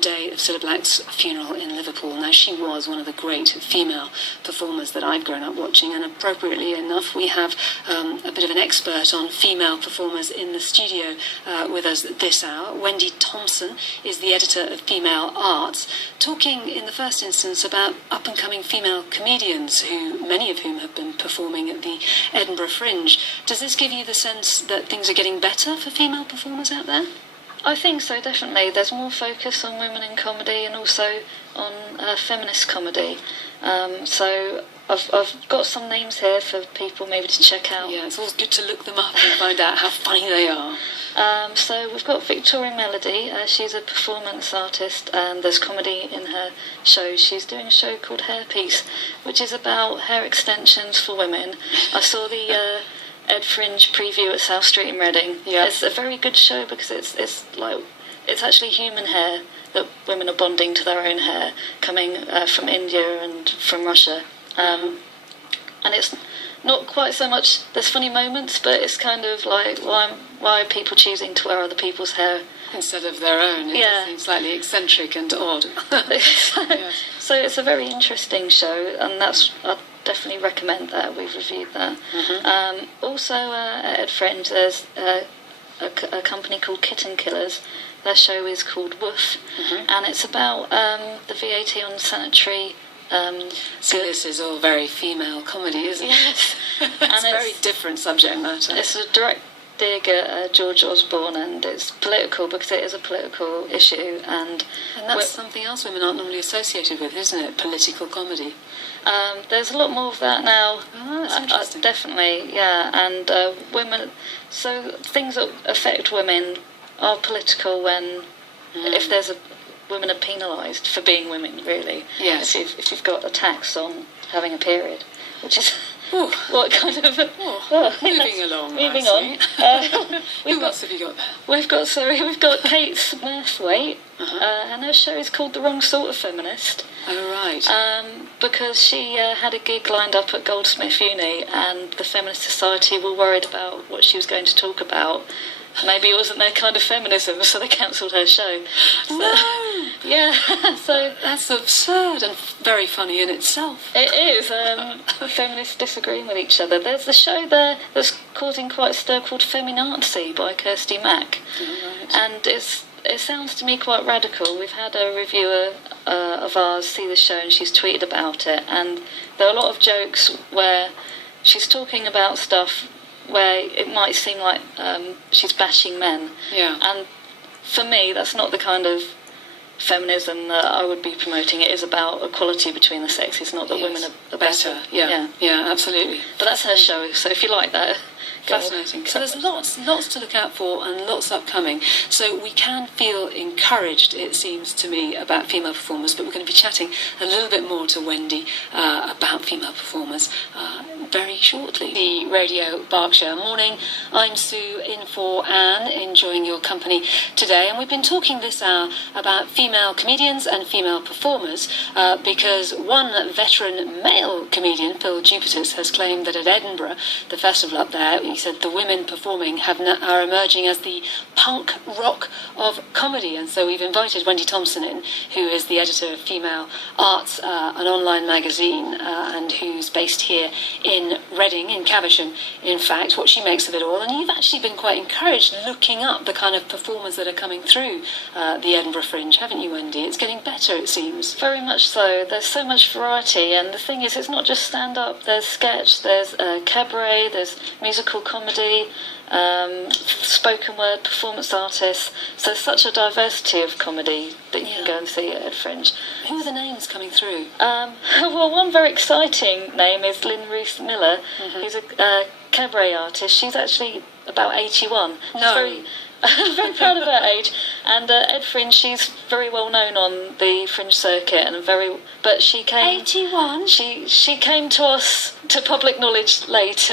day of Cilla Black's funeral in Liverpool. Now, she was one of the great female performers that I've grown up watching, and appropriately enough, we have a bit of an expert on female performers in the studio with us this hour. Wendy Thompson is the editor of Female Arts, talking in the first instance about up-and-coming female comedians, many of whom have been performing at the Edinburgh Fringe. Does this give you the sense that things are getting better for female performers out there? I think so, definitely. There's more focus on women in comedy and also on feminist comedy. So I've got some names here for people maybe to check out. Yeah, it's always good to look them up and find out how funny they are. So we've got Victoria Melody. She's a performance artist, and there's comedy in her show. She's doing a show called Hairpiece, which is about hair extensions for women. I saw the Ed Fringe preview at South Street in Reading. Yeah. It's a very good show because it's actually human hair that women are bonding to their own hair, coming from India and from Russia. And it's not quite so much, there's funny moments, but it's kind of like, why are people choosing to wear other people's hair instead of their own? It seems slightly eccentric and odd. So it's a very interesting show, and I'd definitely recommend that. We've reviewed that. Also at Ed Fringe, there's a company called Kitten Killers. Their show is called Woof, and it's about the VAT on sanitary. So this is all very female comedy, isn't it? Yes. It's a very different subject matter. It's a direct dig at George Osborne, and it's political because it is a political issue. And that's something else women aren't normally associated with, isn't it? Political comedy. There's a lot more of that now. Oh, that's interesting. Definitely, yeah. And women, so things that affect women are political when, if there's women are penalised for being women, really. Yes. If you've got a tax on having a period, which is Ooh. what kind of... Moving along. Moving on. Who else have you got there? We've got Kate Smurthwaite, and her show is called The Wrong Sort of Feminist. Oh, right. Because she had a gig lined up at Goldsmith Uni, and the Feminist Society were worried about what she was going to talk about. Maybe it wasn't their kind of feminism, so they cancelled her show. So, no! Yeah, so... That's absurd and very funny in itself. It is. Feminists disagreeing with each other. There's a show there that's causing quite a stir called Feminazi by Kirsty Mack. Right. And it sounds to me quite radical. We've had a reviewer of ours see the show, and she's tweeted about it. And there are a lot of jokes where she's talking about stuff where it might seem like she's bashing men. Yeah. And for me, that's not the kind of feminism that I would be promoting. It is about equality between the sexes, not that women are better. Yeah, absolutely. But that's her show, so if you like that... Fascinating. So there's lots to look out for and lots upcoming. So we can feel encouraged, it seems to me, about female performers, but we're going to be chatting a little bit more to Wendy about female performers very shortly. The Radio Berkshire Morning. I'm Sue, in for Anne, enjoying your company today. And we've been talking this hour about female comedians and female performers because one veteran male comedian, Phil Jupiters, has claimed that at Edinburgh, the festival up there, he said the women performing are emerging as the punk rock of comedy. And so we've invited Wendy Thompson in, who is the editor of Female Arts, an online magazine, and who's based here in Reading, in Caversham, in fact, what she makes of it all. And you've actually been quite encouraged looking up the kind of performers that are coming through the Edinburgh Fringe, haven't you, Wendy? It's getting better, it seems. Very much so. There's so much variety, and the thing is, it's not just stand-up. There's sketch, there's cabaret, there's musical comedy, spoken word, performance artists. So there's such a diversity of comedy that you can go and see at Fringe. Who are the names coming through? Well, one very exciting name is Lynn Ruth Miller, who's a cabaret artist. She's actually about 81. No. I'm very proud of her age. And Ed Fringe, she's very well known on the Fringe circuit, and but she came... 81? She came to us, to public knowledge, late,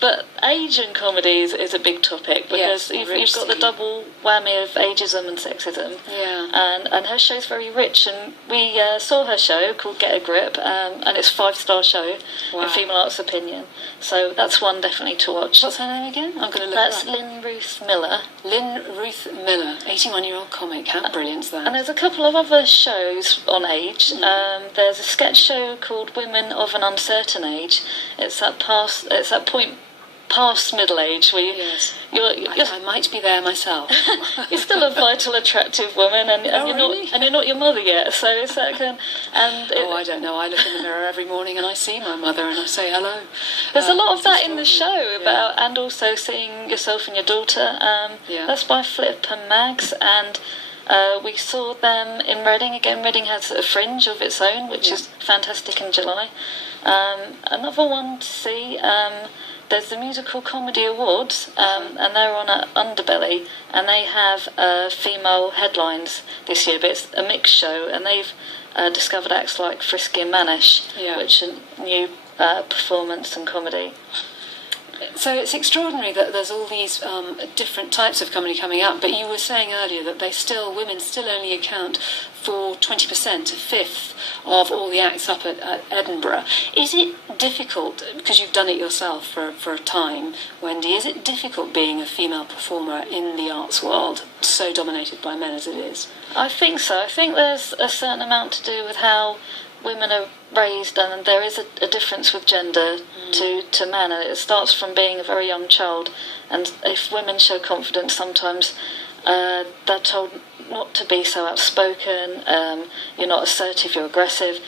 but age in comedy is a big topic, because you've got the double whammy of ageism and sexism. Yeah. And her show's very rich, and we saw her show called Get a Grip, and it's a 5-star show in Female Arts Opinion. So that's one definitely to watch. What's her name again? I'm going to look That's her up. Lynn Ruth Miller. Lynn Ruth Miller, 81-year-old 21-year-old comic. How brilliant is that? And there's a couple of other shows on age. There's a sketch show called Women of an Uncertain Age. It's that point past middle age where I might be there myself. You're still a vital, attractive woman, and you're not your mother yet. So it's that kind. I don't know. I look in the mirror every morning and I see my mother and I say hello. There's a lot of that in the show about, and also seeing yourself and your daughter. That's by Flip and Mags, and we saw them in Reading. Again, Reading has a Fringe of its own, which is fantastic in July. Another one to see. There's the Musical Comedy Awards, and they're on at Underbelly, and they have female headlines this year, but it's a mixed show, and they've discovered acts like Frisky and Manish, which are new performance and comedy. So it's extraordinary that there's all these different types of comedy coming up, but you were saying earlier that women still only account for 20%, a fifth of all the acts up at Edinburgh. Is it difficult, because you've done it yourself for a time, Wendy, is it difficult being a female performer in the arts world, so dominated by men as it is? I think so. I think there's a certain amount to do with how women are raised, and there is a difference with gender to men, and it starts from being a very young child. And if women show confidence, sometimes they're told not to be so outspoken, you're not assertive, you're aggressive.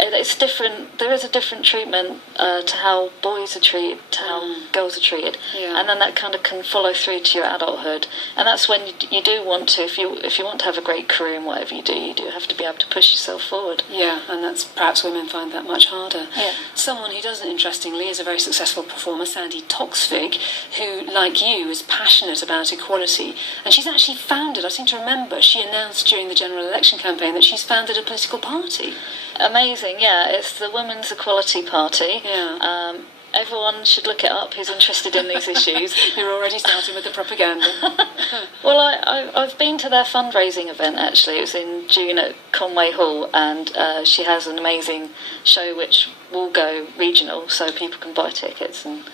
It's different. There is a different treatment to how boys are treated, to how girls are treated, and then that kind of can follow through to your adulthood. And that's when you do want to, if you want to have a great career in whatever you do have to be able to push yourself forward. Yeah, and that's perhaps women find that much harder. Yeah. Someone who doesn't, interestingly, is a very successful performer, Sandy Toksvig, who, like you, is passionate about equality, and she's actually founded. I seem to remember she announced during the general election campaign that she's founded a political party. Amazing, yeah. It's the Women's Equality Party. Yeah. Everyone should look it up who's interested in these issues. You're already starting with the propaganda. Well, I've been to their fundraising event, actually. It was in June at Conway Hall, and she has an amazing show which will go regional, so people can buy tickets and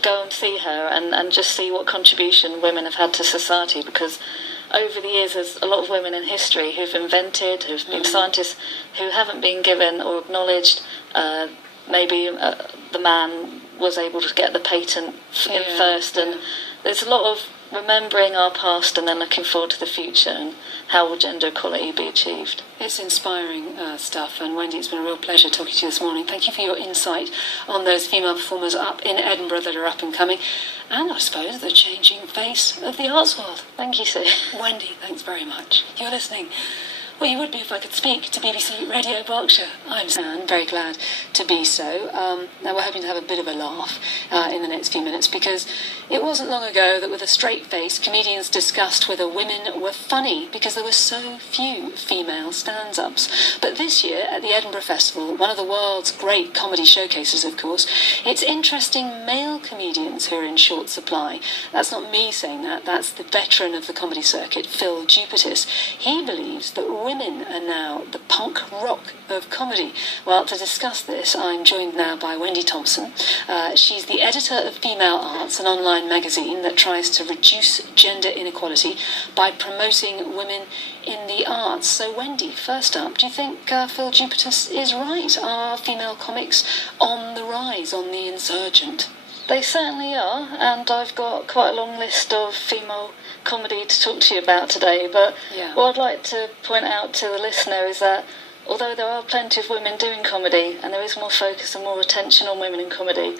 go and see her and just see what contribution women have had to society, because over the years there's a lot of women in history who've invented, who've been scientists, who haven't been given or acknowledged. Maybe the man was able to get the patent in first, and there's a lot of remembering our past and then looking forward to the future and how will gender equality be achieved. It's inspiring stuff, and Wendy, it's been a real pleasure talking to you this morning. Thank you for your insight on those female performers up in Edinburgh that are up and coming, and I suppose the changing face of the arts world. Thank you, Sue. Wendy, thanks very much. You're listening. Well, you would be if I could speak to BBC Radio Berkshire. I'm very glad to be so. Now we're hoping to have a bit of a laugh in the next few minutes, because it wasn't long ago that with a straight face comedians discussed whether women were funny because there were so few female stand-ups. But this year at the Edinburgh Festival, one of the world's great comedy showcases of course, it's interesting male comedians who are in short supply. That's not me saying that, that's the veteran of the comedy circuit, Phil Jupitus. He believes that women are now the punk rock of comedy. Well, to discuss this, I'm joined now by Wendy Thompson. She's the editor of Female Arts, an online magazine that tries to reduce gender inequality by promoting women in the arts. So, Wendy, first up, do you think Phil Jupitus is right? Are female comics on the rise, on the insurgent? They certainly are, and I've got quite a long list of female comedy to talk to you about today, but what I'd like to point out to the listener is that although there are plenty of women doing comedy, and there is more focus and more attention on women in comedy,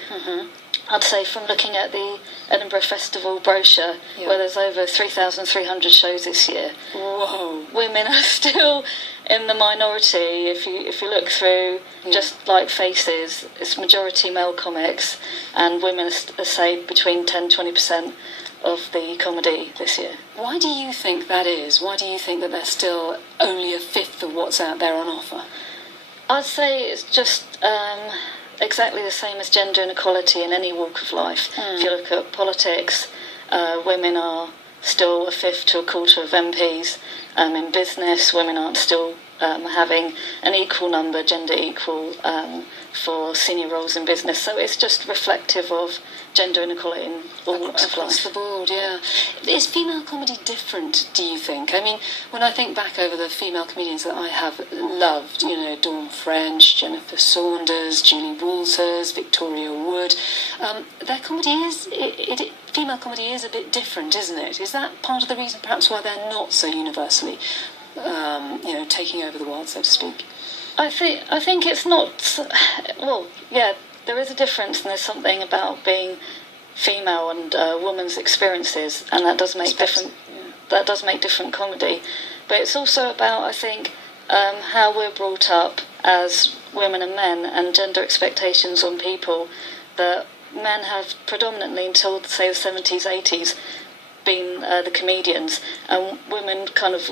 I'd say from looking at the Edinburgh Festival brochure, where there's over 3,300 shows this year, women are still in the minority. If you look through, just like Faces, it's majority male comics, and women are say between 10-20% of the comedy this year. Why do you think that is? Why do you think that they're still only a fifth of what's out there on offer? I'd say it's just exactly the same as gender inequality in any walk of life. If you look at politics, women are still a fifth to a quarter of MPs. In business, women aren't still having an equal number, gender equal, for senior roles in business. So it's just reflective of gender inequality in all walks of across life. the board, yeah. Is female comedy different, do you think? I mean, when I think back over the female comedians that I have loved, Dawn French, Jennifer Saunders, Julie Walters, Victoria Wood, their comedy female comedy is a bit different, isn't it? Is that part of the reason perhaps why they're not so universally, taking over the world, so to speak? I think it's not. Well, yeah, there is a difference, and there's something about being female and a woman's experiences, and that does make different. Yeah. That does make different comedy, but it's also about, I think, how we're brought up as women and men, and gender expectations on people that men have predominantly until say the 70s, 80s been the comedians, and women kind of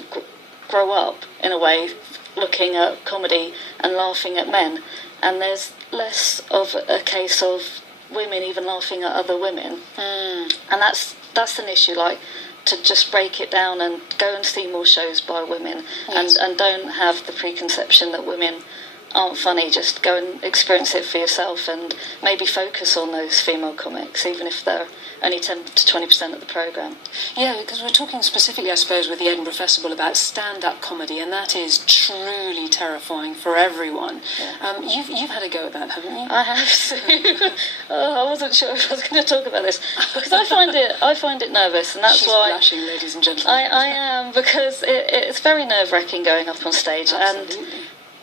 grow up in a way looking at comedy and laughing at men, and there's less of a case of women even laughing at other women, and that's an issue. Like, to just break it down and go and see more shows by women, yes. and don't have the preconception that women aren't funny. Just go and experience it for yourself, and maybe focus on those female comics, even if they're only 10 to 20% of the programme. Yeah, because we're talking specifically, I suppose, with the Edinburgh Festival about stand-up comedy, and that is truly terrifying for everyone. Yeah. You've had a go at that, haven't you? I have. I wasn't sure if I was going to talk about this, because I find it nervous, and that's She's why. She's blushing, ladies and gentlemen. I am, because it's very nerve-wracking going up on stage. Absolutely.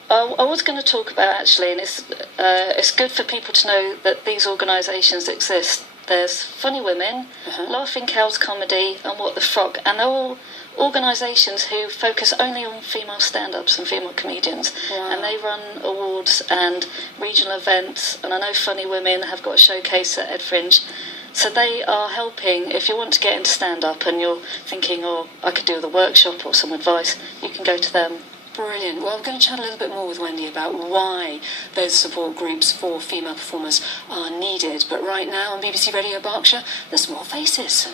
And I was going to talk about, actually, and it's good for people to know that these organisations exist. There's Funny Women, Laughing Cows Comedy, and What the Frog, and they're all organisations who focus only on female stand-ups and female comedians. Wow. And they run awards and regional events, and I know Funny Women have got a showcase at Ed Fringe. So they are helping. If you want to get into stand-up and you're thinking, I could do with a workshop or some advice, you can go to them. Brilliant. Well, we're going to chat a little bit more with Wendy about why those support groups for female performers are needed. But right now on BBC Radio Berkshire, the Small Faces.